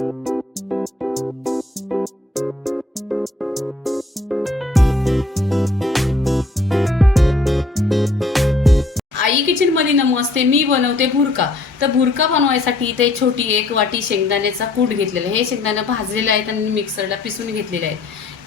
आई kitchen मध्ये नमस्ते. मी बनवते भुरका. तर भुरका बनवायसाठी इथे छोटी एक वाटी शेंगदाण्याचा कूट घेतलेला आहे. हे शेंगदाणे भाजलेले आहेत आणि मिक्सरला पिसून घेतलेले आहेत.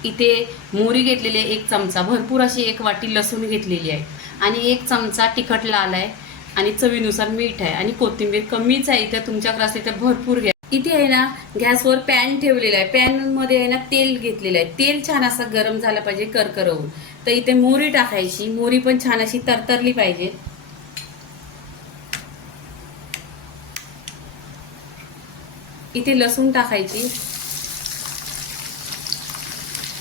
इथे मोहरी घेतलेली आहे 1 चमचा, भरपूर अशी 1 वाटी लसूण घेतलेली आहे आणि 1 चमचा तिखट लाल आहे आणि चवीनुसार मीठ आहे आणि कोथिंबीर कमीच आहे. इथे तुमच्याकडे असते तर भरपूर घ्या. इथे आहे ना गॅसवर पॅन ठेवलेला आहे. पॅन मध्ये आहे ना तेल घेतलेलं आहे. तेल छान असं गरम झालं पाहिजे करकरवून. तर इथे मोहरी टाकायची. मोहरी पण छान अशी तरतरली पाहिजे. इथे लसूण टाकायची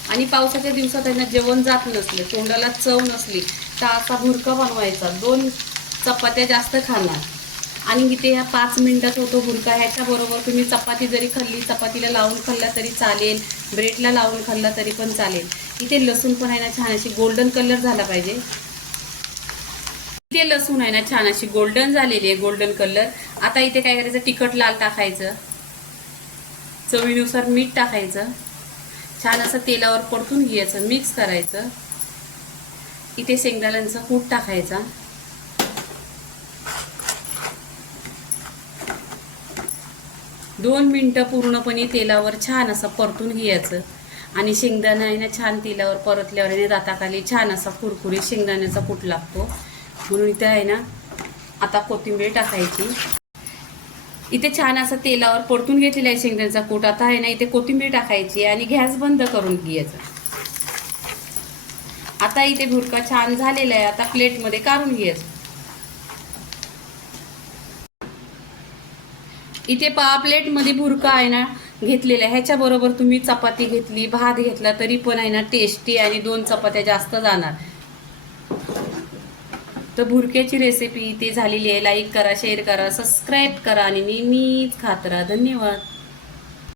आणि पावसाच्या दिवसात आहे ना जेवण जात नसले, तोंडाला चव नसली तर असा भुरका बनवायचा. 2 चपात्या जास्त खाणार आणि इथे ह्या 5 मिनिटात होतो भुरका. ह्याच्याबरोबर तुम्ही चपाती जरी खाल्ली, चपातीला लावून खाल्ला तरी चालेल, ब्रेडला लावून खाल्ला तरी पण चालेल. इथे लसूण पण आहे ना छान अशी गोल्डन कलर झाला पाहिजे. इथे लसूण आहे ना छान अशी गोल्डन झालेली आहे, गोल्डन कलर. आता इथे काय करायचं, तिखट लाल टाकायचं, चवीनुसार मीठ टाकायचं, छान असं तेलावर परतून घ्यायचं, मिक्स करायचं. इथे शेंगदाण्याचा कूट टाकायचा. दोन मिनिटं पूर्णपणे तेलावर छान असं परतून घ्यायचं आणि शेंगदाणा आहे ना छान तेलावर परतल्यावर दाताखाली छान असा कुरकुरीत शेंगदाण्याचा कूट लागतो. म्हणून इथे आहे ना आता कोथिंबीर टाकायची. इथे छान असं तेलावर परतून घेतलेला आहे शेंगदाण्याचा कूट. आता आहे ना इथे कोथिंबीर टाकायची आणि गॅस बंद करून घ्यायचा. आता इथे भुरका छान झालेला आहे. आता प्लेटमध्ये काढून घ्यायचं. इथे प्लेटमध्ये भुरका आहे ना घेतलेला आहे. ह्याच्याबरोबर तुम्ही चपाती घेतली, भात घेतला तरी पण आहे ना टेस्टी आणि 2 चपात्या जास्त जाणार. तर भुरक्याची रेसिपी इथे झालेली आहे. लाईक करा, शेअर करा, सबस्क्राईब करा आणि नेहमीच खात राहा. धन्यवाद.